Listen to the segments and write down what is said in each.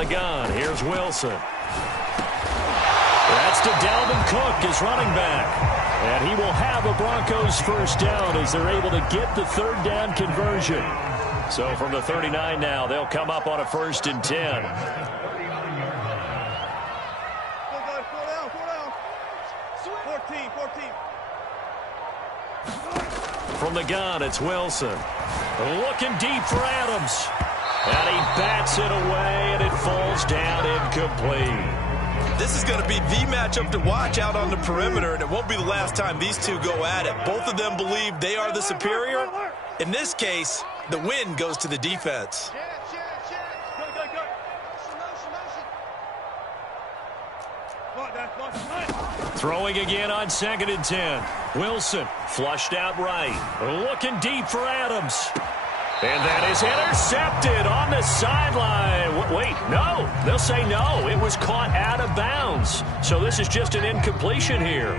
the gun, here's Wilson. That's to Dalvin Cook, his running back. And he will have a Broncos first down as they're able to get the third down conversion. So from the 39 now, they'll come up on a 1st and 10. From the gun, it's Wilson. Looking deep for Adams. And he bats it away, and it falls down incomplete. This is going to be the matchup to watch out on the perimeter, and it won't be the last time these two go at it. Both of them believe they are the superior. In this case, the win goes to the defense. Throwing again on 2nd and 10. Wilson flushed out right. Looking deep for Adams. And that is intercepted on the sideline. Wait, no. They'll say no. It was caught out of bounds. So this is just an incompletion here.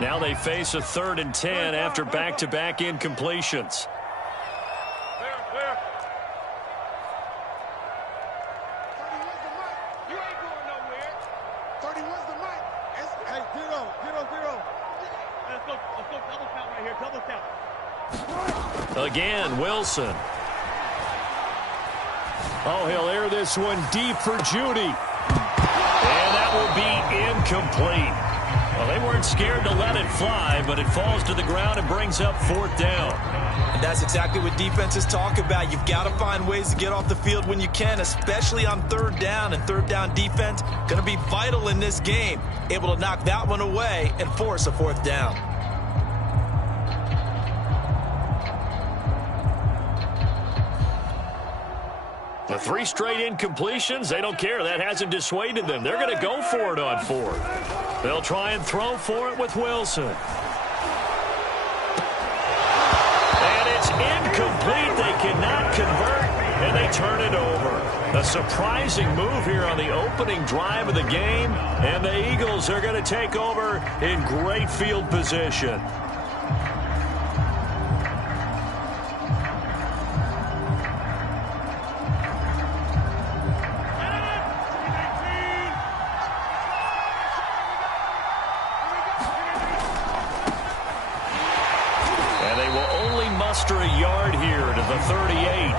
Now they face a 3rd and 10 after back-to-back incompletions. Again, Wilson. Oh, he'll air this one deep for Judy. And that will be incomplete. Well, they weren't scared to let it fly, but it falls to the ground and brings up 4th down. And that's exactly what defenses talk about. You've got to find ways to get off the field when you can, especially on 3rd down. And 3rd down defense going to be vital in this game. Able to knock that one away and force a 4th down. The 3 straight incompletions, they don't care. That hasn't dissuaded them. They're going to go for it on 4th. They'll try and throw for it with Wilson. And it's incomplete. They cannot convert, and they turn it over. A surprising move here on the opening drive of the game, and the Eagles are going to take over in great field position. A yard here to the 38.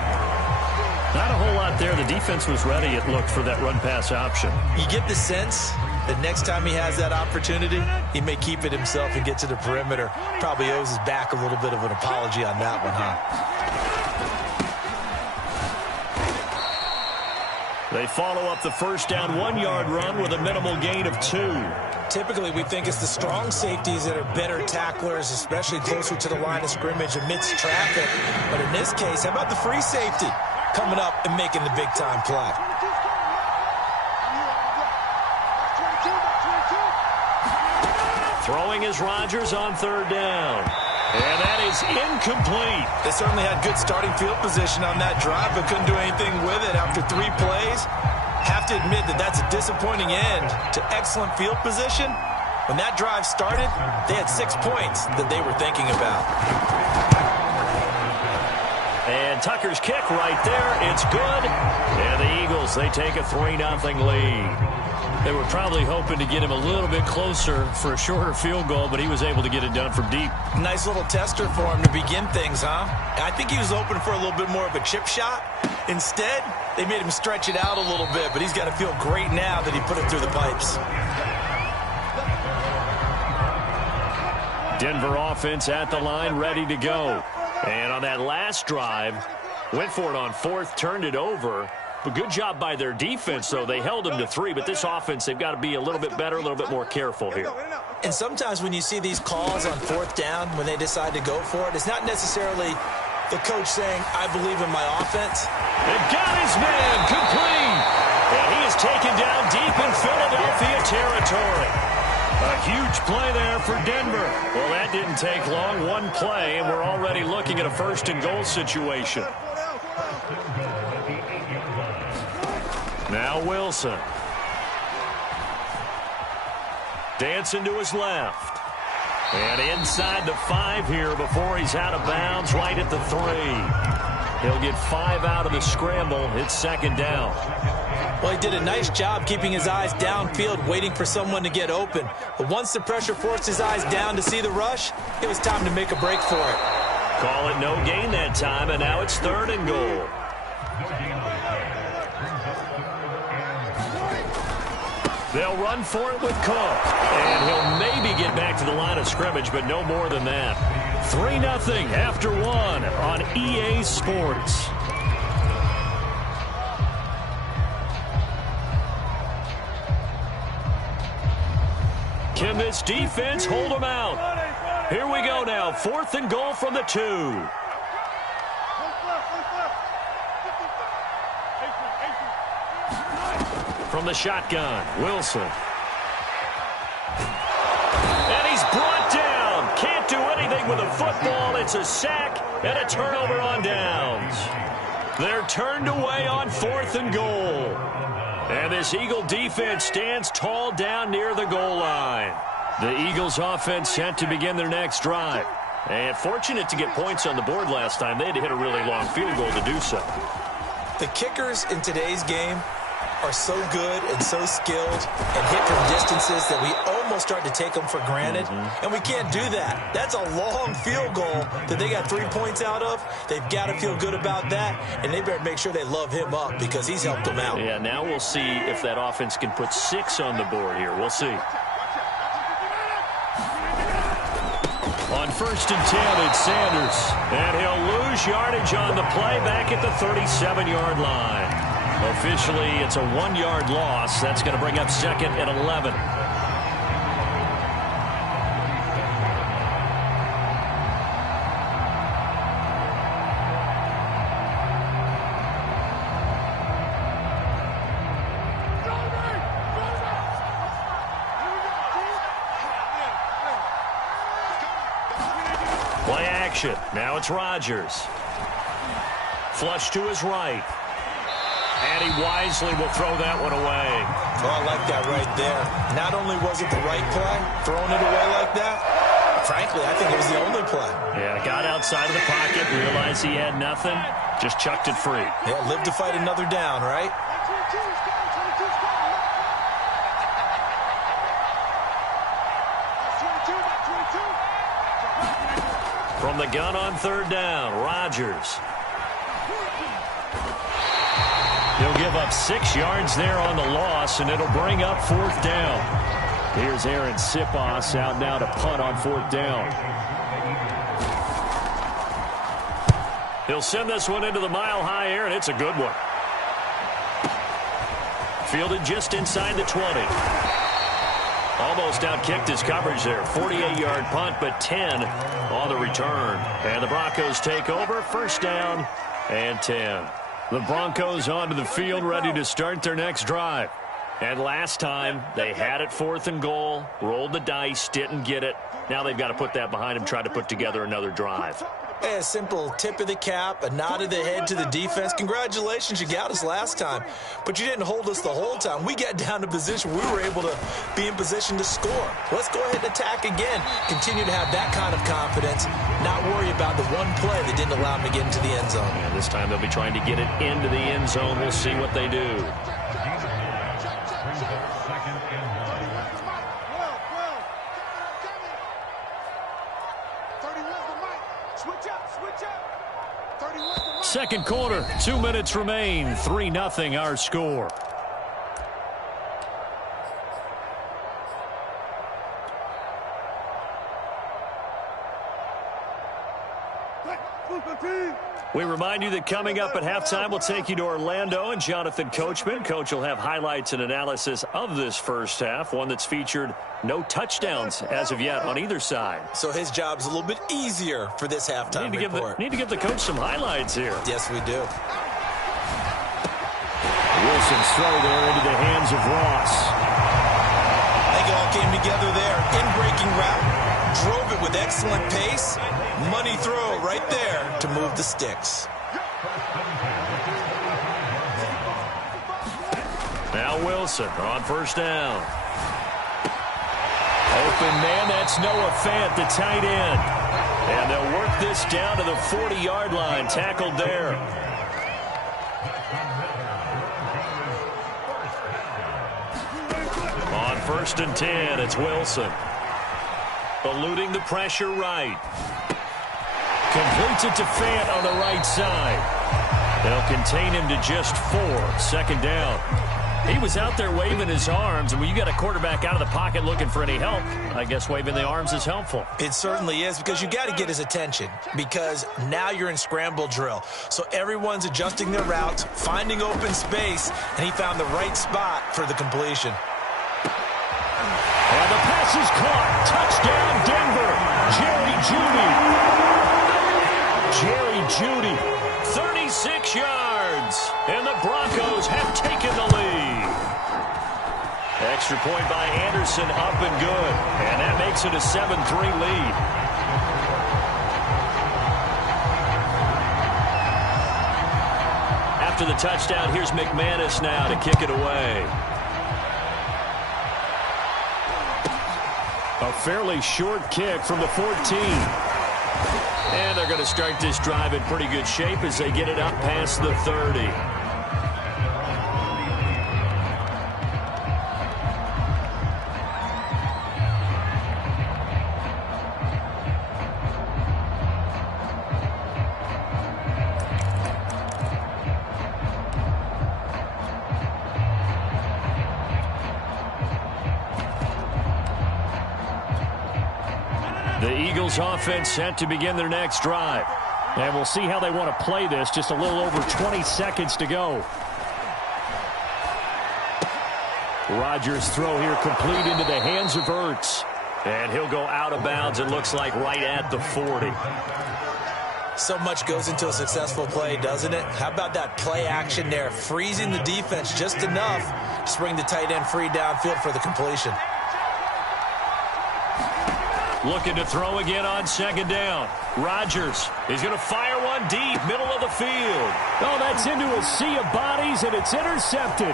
Not a whole lot there. The defense was ready, it looked, for that run-pass option. You get the sense that next time he has that opportunity, he may keep it himself and get to the perimeter. Probably owes his back a little bit of an apology on that one, huh? They follow up the first down 1-yard run with a minimal gain of 2. Typically, we think it's the strong safeties that are better tacklers, especially closer to the line of scrimmage amidst traffic. But in this case, how about the free safety coming up and making the big-time play? Throwing is Rodgers on 3rd down. And that is incomplete. They certainly had good starting field position on that drive, but couldn't do anything with it after 3 plays. Have to admit that that's a disappointing end to excellent field position. When that drive started, they had 6 points that they were thinking about. And Tucker's kick right there. It's good. And the Eagles, they take a 3-0 lead. They were probably hoping to get him a little bit closer for a shorter field goal, but he was able to get it done from deep. Nice little tester for him to begin things, huh? I think he was open for a little bit more of a chip shot. Instead, they made him stretch it out a little bit, but he's got to feel great now that he put it through the pipes. Denver offense at the line, ready to go. And on that last drive, went for it on 4th, turned it over. But good job by their defense, though. They held them to 3, but this offense, they've got to be a little bit better, a little bit more careful here. And sometimes when you see these calls on 4th down, when they decide to go for it, it's not necessarily the coach saying, I believe in my offense. And got his man complete. And he is taken down deep in Philadelphia territory. A huge play there for Denver. Well, that didn't take long. 1 play, and we're already looking at a 1st and goal situation. Now Wilson. Dancing to his left. And inside the 5 here before he's out of bounds, right at the 3. He'll get 5 out of the scramble. It's 2nd down. Well, he did a nice job keeping his eyes downfield, waiting for someone to get open. But once the pressure forced his eyes down to see the rush, it was time to make a break for it. Call it no gain that time, and now it's 3rd and goal. They'll run for it with Cook. And he'll maybe get back to the line of scrimmage, but no more than that. 3-0 after 1 on EA Sports. Can this defense hold them out? Here we go now. 4th and goal from the 2. From the shotgun, Wilson. And he's brought down. Can't do anything with a football. It's a sack and a turnover on downs. They're turned away on 4th and goal. And this Eagle defense stands tall down near the goal line. The Eagles offense set to begin their next drive. And fortunate to get points on the board last time. They had to hit a really long field goal to do so. The kickers in today's game are so good and so skilled and hit from distances that we almost start to take them for granted. And we can't do that. That's a long field goal that they got 3 points out of. They've got to feel good about that, and they better make sure they love him up because he's helped them out. Yeah, now we'll see if that offense can put 6 on the board here. We'll see. On 1st and 10, it's Sanders. And he'll lose yardage on the play back at the 37-yard line. Officially, it's a 1-yard loss. That's going to bring up 2nd and 11. Play action. Now it's Rodgers. Flush to his right. And he wisely will throw that one away. Oh, I like that right there. Not only was it the right play, throwing it away like that, frankly, I think it was the only play. Yeah, got outside of the pocket, realized he had nothing, just chucked it free. Yeah, live to fight another down, right? From the gun on 3rd down, Rodgers. He'll give up 6 yards there on the loss, and it'll bring up 4th down. Here's Aaron Sipos out now to punt on 4th down. He'll send this one into the mile-high air, and it's a good one. Fielded just inside the 20. Almost outkicked his coverage there. 48-yard punt, but 10 on the return. And the Broncos take over. 1st down and 10. The Broncos onto the field, ready to start their next drive. And last time, they had it 4th and goal, rolled the dice, didn't get it. Now they've got to put that behind them, try to put together another drive. A simple tip of the cap, a nod of the head to the defense. Congratulations, you got us last time, but you didn't hold us the whole time. We got down to position. We were able to be in position to score. Let's go ahead and attack again. Continue to have that kind of confidence, not worry about the one play that didn't allow them to get into the end zone. And this time they'll be trying to get it into the end zone. We'll see what they do. Second quarter, 2 minutes remain. 3-0 our score. We remind you that coming up at halftime, we'll take you to Orlando and Jonathan Coachman. Coach will have highlights and analysis of this first half, one that's featured no touchdowns as of yet on either side. So his job's a little bit easier for this halftime report. Need to give the coach some highlights here. Yes, we do. Wilson's throw there into the hands of Ross. I think it all came together there. In-breaking route. Drove it with excellent pace. Money throw right there to move the sticks. Now Wilson on 1st down. Open man, that's Noah Fant, the tight end. And they'll work this down to the 40-yard line, tackled there. First and 10, it's Wilson. Eluding the pressure right. Completes it to Fant on the right side. They'll contain him to just 4. Second down. He was out there waving his arms, and when you got a quarterback out of the pocket looking for any help, I guess waving the arms is helpful. It certainly is, because you got to get his attention, because now you're in scramble drill. So everyone's adjusting their routes, finding open space, and he found the right spot for the completion. And the pass is caught. Touchdown, Denver. Jerry Jeudy, 36 yards. And the Broncos have taken the lead. Extra point by Anderson, up and good. And that makes it a 7-3 lead. After the touchdown, here's McManus now to kick it away. A fairly short kick from the 14. And they're going to start this drive in pretty good shape as they get it up past the 30. The Eagles offense set to begin their next drive. And we'll see how they want to play this. Just a little over 20 seconds to go. Rodgers' throw here complete into the hands of Ertz. And he'll go out of bounds, it looks like, right at the 40. So much goes into a successful play, doesn't it? How about that play action there? Freezing the defense just enough to bring the tight end free downfield for the completion. Looking to throw again on second down. Rodgers is going to fire one deep, middle of the field. Oh, that's into a sea of bodies, and it's intercepted.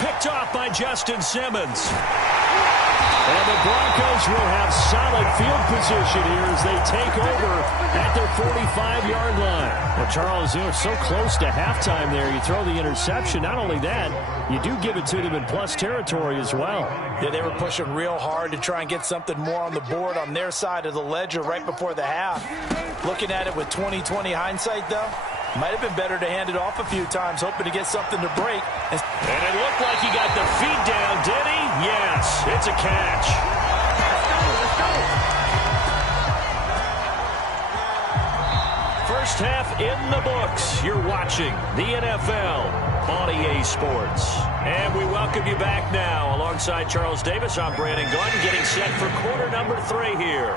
Picked off by Justin Simmons. And the Broncos will have solid field position here as they take over at their 45-yard line. Well, Charles, you're so close to halftime there. You throw the interception. Not only that, you do give it to them in plus territory as well. Yeah, they were pushing real hard to try and get something more on the board on their side of the ledger right before the half. Looking at it with 20/20 hindsight, though, might have been better to hand it off a few times, hoping to get something to break. And it looked like he got the feet down, did he? Yes, it's a catch. Let's go. First half in the books. You're watching the NFL on EA Sports. And we welcome you back now. Alongside Charles Davis, I'm Brandon Gordon, getting set for quarter number 3 here.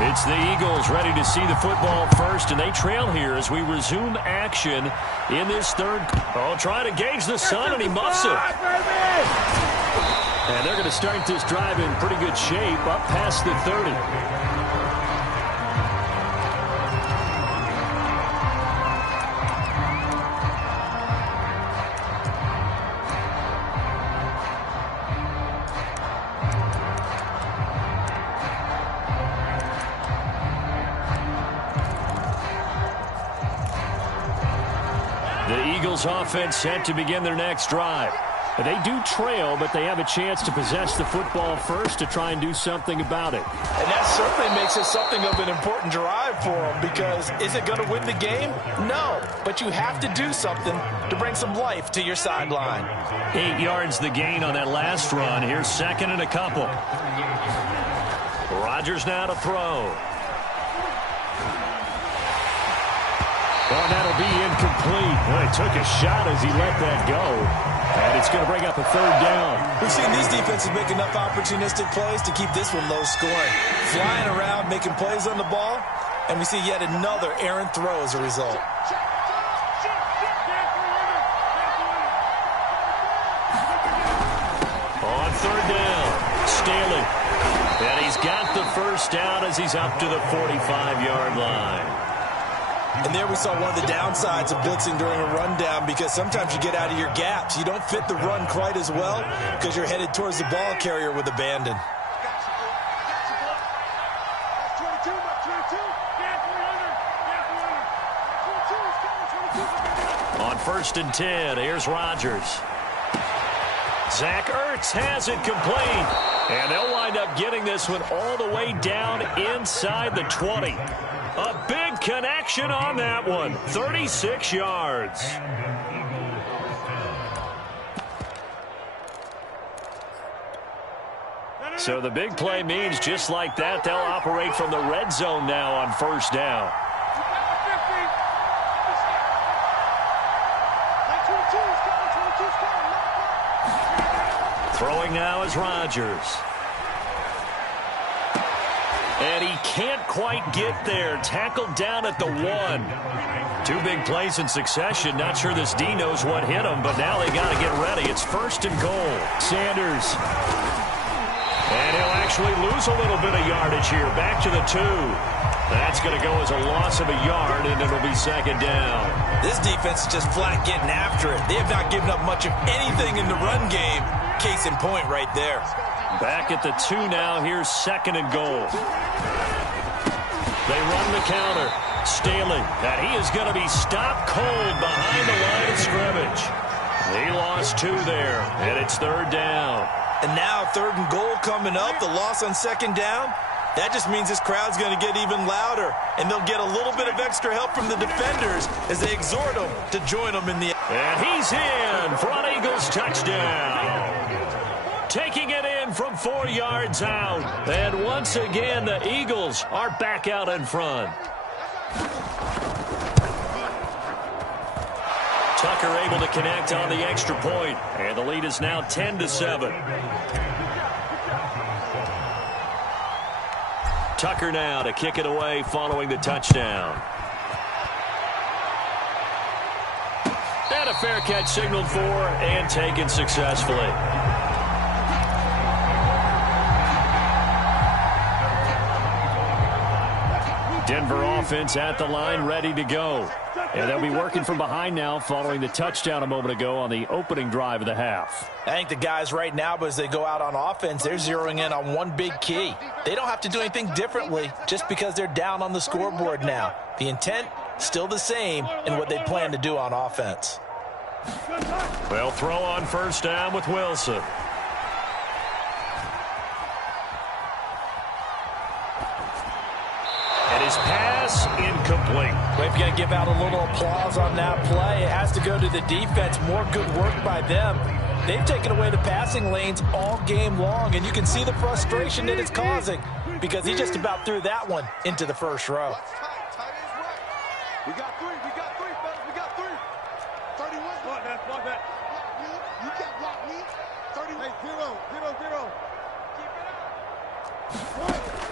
It's the Eagles ready to see the football first, and they trail here as we resume action in this third. Oh, trying to gauge the sun, and he muffs it. And they're going to start this drive in pretty good shape, up past the 30. Offense set to begin their next drive. They do trail, but they have a chance to possess the football first to try and do something about it. And that certainly makes it something of an important drive for them, because is it going to win the game? No, but you have to do something to bring some life to your sideline. 8 yards the gain on that last run. Here's second and a couple. Rodgers now to throw. Oh, that'll be incomplete. Well, he took a shot as he let that go. And it's going to bring up a third down. We've seen these defenses make enough opportunistic plays to keep this one low scoring. Flying around, making plays on the ball, and we see yet another errant throw as a result. On third down, Staley. And he's got the first down as he's up to the 45-yard line. And there we saw one of the downsides of blitzing during a rundown, because sometimes you get out of your gaps. You don't fit the run quite as well because you're headed towards the ball carrier with abandon. On first and 10, here's Rodgers. Zach Ertz has it complete. And they'll wind up getting this one all the way down inside the 20. A big connection on that one. 36 yards. So the big play means just like that, they'll operate from the red zone now on first down. Throwing now is Rodgers. And he can't quite get there. Tackled down at the 1. 2 big plays in succession. Not sure this D knows what hit him, but now they got to get ready. It's 1st and goal. Sanders. And he'll actually lose a little bit of yardage here. Back to the 2. That's going to go as a loss of a yard, and it'll be 2nd down. This defense is just flat getting after it. They have not given up much of anything in the run game. Case in point right there. Back at the 2 now. Here's 2nd and goal. They run the counter. Staley. And he is going to be stopped cold behind the line of scrimmage. He lost 2 there, and it's 3rd down. And now 3rd and goal coming up. The loss on 2nd down. That just means this crowd's going to get even louder. And they'll get a little bit of extra help from the defenders as they exhort them to join them in the... And he's in for an Eagles touchdown. Taking it in from 4 yards out. And once again, the Eagles are back out in front. Tucker able to connect on the extra point. And the lead is now 10-7. Tucker now to kick it away following the touchdown. And a fair catch signaled for and taken successfully. Denver offense at the line, ready to go. And they'll be working from behind now following the touchdown a moment ago on the opening drive of the half. I think the guys right now, but as they go out on offense, they're zeroing in on one big key. They don't have to do anything differently just because they're down on the scoreboard now. The intent, still the same in what they plan to do on offense. They'll throw on first down with Wilson. And his pass incomplete. Well, if you're going to give out a little applause on that play, it has to go to the defense. More good work by them. They've taken away the passing lanes all game long, and you can see the frustration that it's causing because he just about threw that one into the first row. We got 3, fellas, we got 3. 31. Block that. You can't block me. 30. Hey, 0.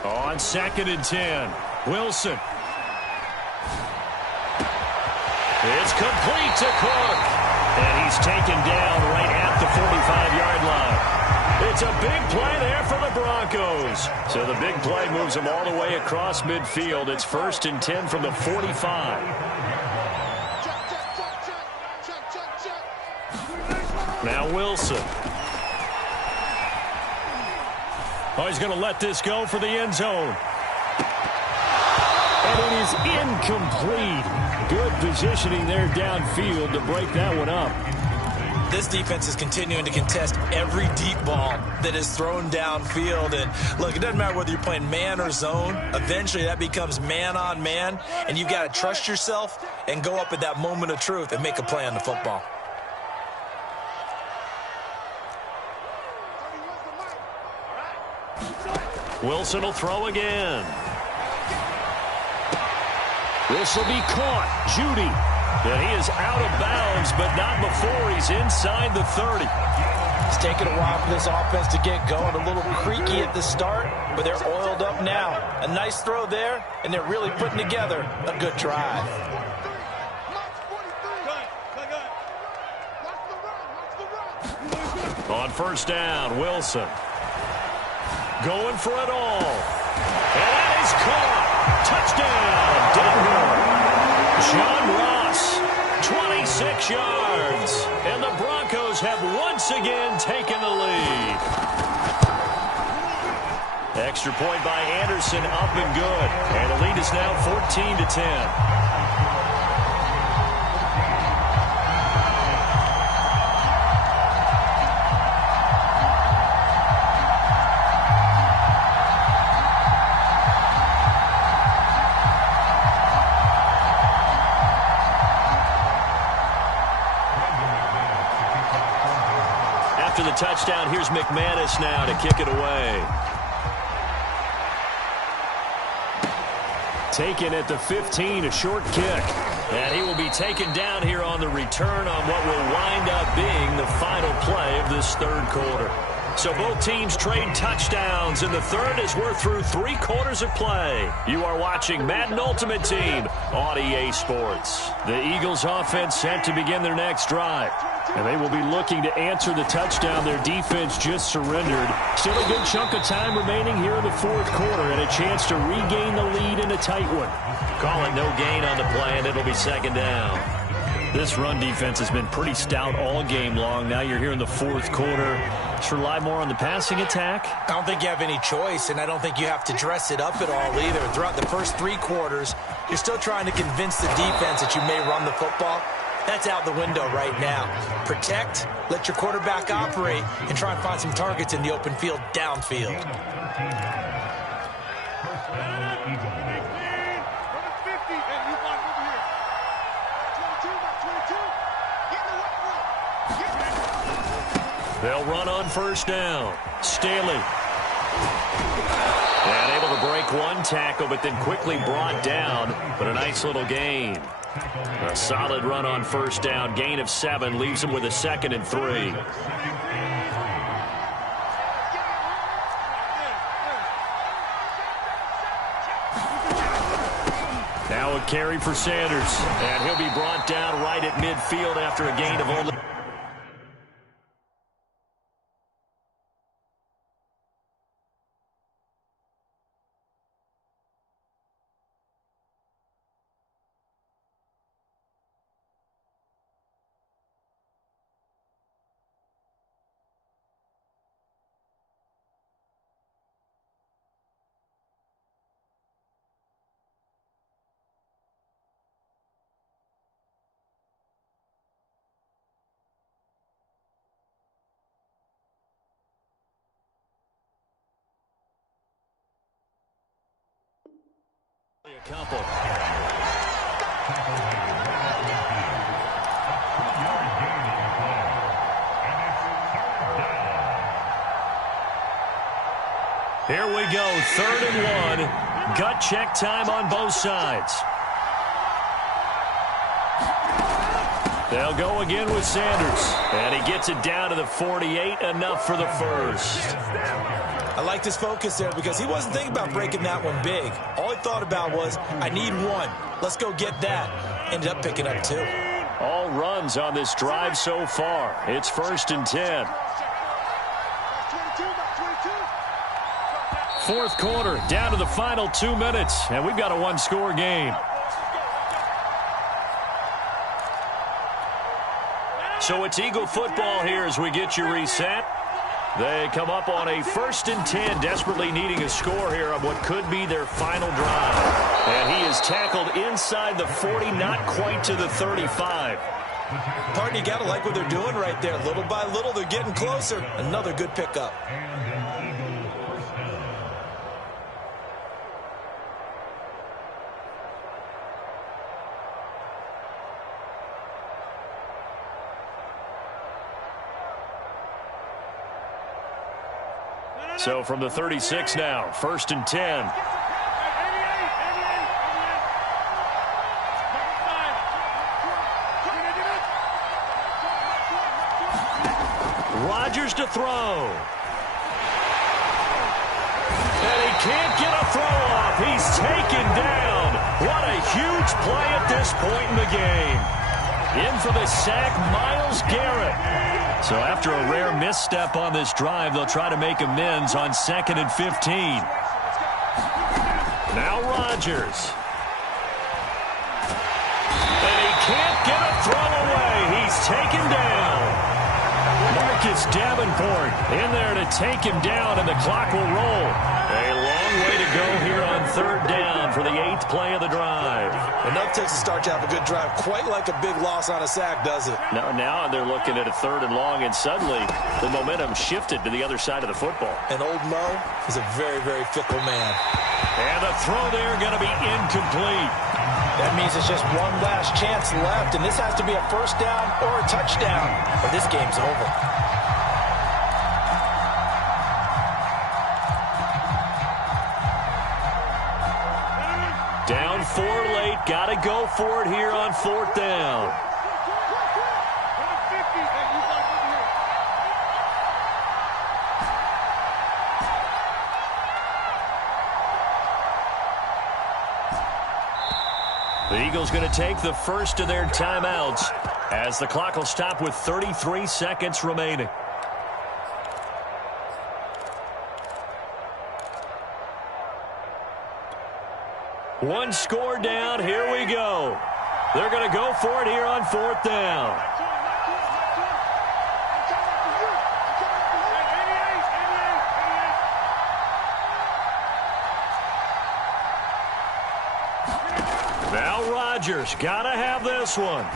On 2nd and 10, Wilson. It's complete to Cook. And he's taken down right at the 45-yard line. It's a big play there for the Broncos. So the big play moves them all the way across midfield. It's 1st and 10 from the 45. Now Wilson. Oh, he's going to let this go for the end zone. And it is incomplete. Good positioning there downfield to break that one up. This defense is continuing to contest every deep ball that is thrown downfield. And look, it doesn't matter whether you're playing man or zone. Eventually that becomes man on man. And you've got to trust yourself and go up at that moment of truth and make a play on the football. Wilson will throw again. This will be caught. Judy. And he is out of bounds, but not before he's inside the 30. It's taken a while for this offense to get going. A little creaky at the start, but they're oiled up now. A nice throw there, and they're really putting together a good drive. On first down, Wilson. Going for it all. And that is caught. Touchdown, Denver. John Ross, 26 yards. And the Broncos have once again taken the lead. Extra point by Anderson, up and good. And the lead is now 14-10. touchdown. Here's McManus now to kick it away. Taken at the 15, a short kick. And he will be taken down here on the return on what will wind up being the final play of this third quarter. So both teams trade touchdowns in the third as we're through 3 quarters of play. You are watching Madden Ultimate Team on EA Sports. The Eagles offense set to begin their next drive. And they will be looking to answer the touchdown their defense just surrendered. Still a good chunk of time remaining here in the fourth quarter and a chance to regain the lead in a tight one. Call it no gain on the play, and it'll be second down. This run defense has been pretty stout all game long. Now you're here in the fourth quarter. Just rely more on the passing attack. I don't think you have any choice, and I don't think you have to dress it up at all either. Throughout the first 3 quarters, you're still trying to convince the defense that you may run the football. That's out the window right now. Protect, let your quarterback operate, and try and find some targets in the open field downfield. They'll run on first down. Staley. And able to break one tackle, but then quickly brought down. But a nice little gain. A solid run on first down. Gain of 7 leaves him with a 2nd and 3. Now a carry for Sanders. And he'll be brought down right at midfield after a gain of only... A couple. Here we go, 3rd and 1. Gut check time on both sides. They'll go again with Sanders. And he gets it down to the 48, enough for the first. I liked his focus there because he wasn't thinking about breaking that one big. All he thought about was, I need 1. Let's go get that. Ended up picking up 2. All runs on this drive so far. It's 1st and 10. Fourth quarter, down to the final 2 minutes, and we've got a 1-score game. So it's Eagle football here as we get you reset. They come up on a 1st and 10, desperately needing a score here on what could be their final drive. And he is tackled inside the 40, not quite to the 35. Partner, you got to like what they're doing right there. Little by little, they're getting closer. Another good pickup. So from the 36 now, 1st and 10. Rodgers to throw. And he can't get a throw off. He's taken down. What a huge play at this point in the game. In for the sack, Myles Garrett. So after a rare misstep on this drive, they'll try to make amends on 2nd and 15. Now Rodgers. And he can't get a throw away. He's taken down. Marcus Davenport in there to take him down, and the clock will roll. A long way to go here on 3rd down for the 8th play of the drive. Enough takes to start to have a good drive, quite like a big loss on a sack, does it? Now they're looking at a 3rd and long, and suddenly the momentum shifted to the other side of the football. And old Mo is a very, very fickle man. And the throw there going to be incomplete. That means it's just one last chance left, and this has to be a 1st down or a touchdown, or this game's over. Down 4 late. Got to go for it here on 4th down. The Eagles going to take the first of their timeouts as the clock will stop with 33 seconds remaining. One score down. Here we go. They're going to go for it here on 4th down. Now Rodgers got to have this one.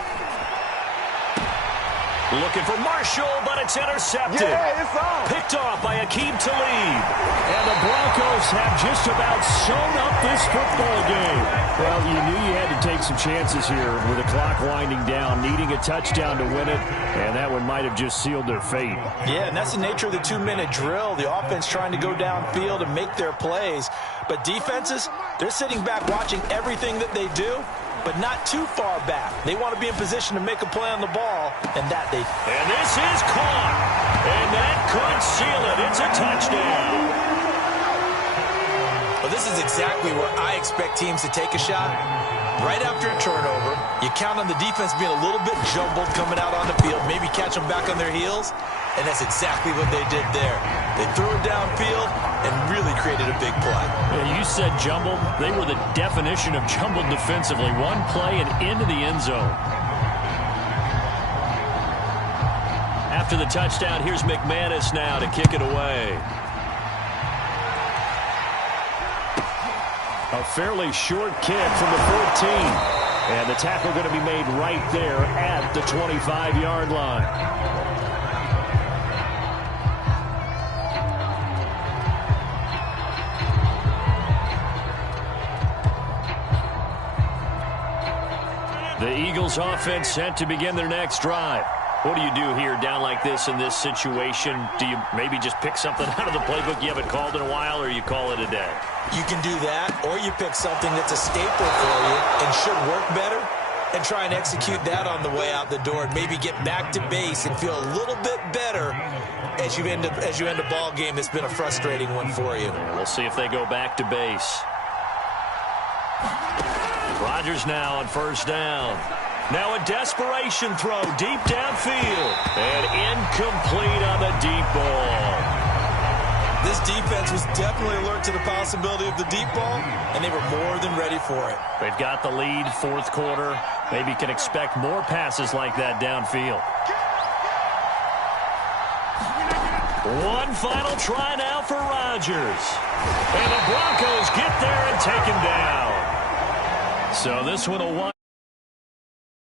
Looking for Marshall, but it's intercepted. Yeah, it's on. Picked off by Aqib Talib. And the Broncos have just about sewn up this football game. Well, you knew you had to take some chances here with the clock winding down, needing a touchdown to win it, and that one might have just sealed their fate. Yeah, and that's the nature of the 2-minute drill. The offense trying to go downfield and make their plays. But defenses, they're sitting back watching everything that they do, but not too far back. They want to be in position to make a play on the ball, and that they... And this is caught. And that could seal it. It's a touchdown. Well, this is exactly where I expect teams to take a shot. Right after a turnover, you count on the defense being a little bit jumbled coming out on the field, maybe catch them back on their heels, and that's exactly what they did there. They threw it downfield and really created a big play. Yeah, you said jumbled. They were the definition of jumbled defensively. One play and into the end zone. After the touchdown, here's McManus now to kick it away. A fairly short kick from the 14. And the tackle going to be made right there at the 25-yard line. The Eagles offense set to begin their next drive. What do you do here down like this in this situation? Do you maybe just pick something out of the playbook you haven't called in a while, or you call it a day? You can do that, or you pick something that's a staple for you and should work better and try and execute that on the way out the door and maybe get back to base and feel a little bit better as you end a ball game that's been a frustrating one for you. Yeah, we'll see if they go back to base. Rodgers now on 1st down. Now a desperation throw deep downfield. And incomplete on the deep ball. This defense was definitely alert to the possibility of the deep ball, and they were more than ready for it. They've got the lead, 4th quarter. Maybe can expect more passes like that downfield. One final try now for Rodgers. And the Broncos get there and take him down. So this one a 1.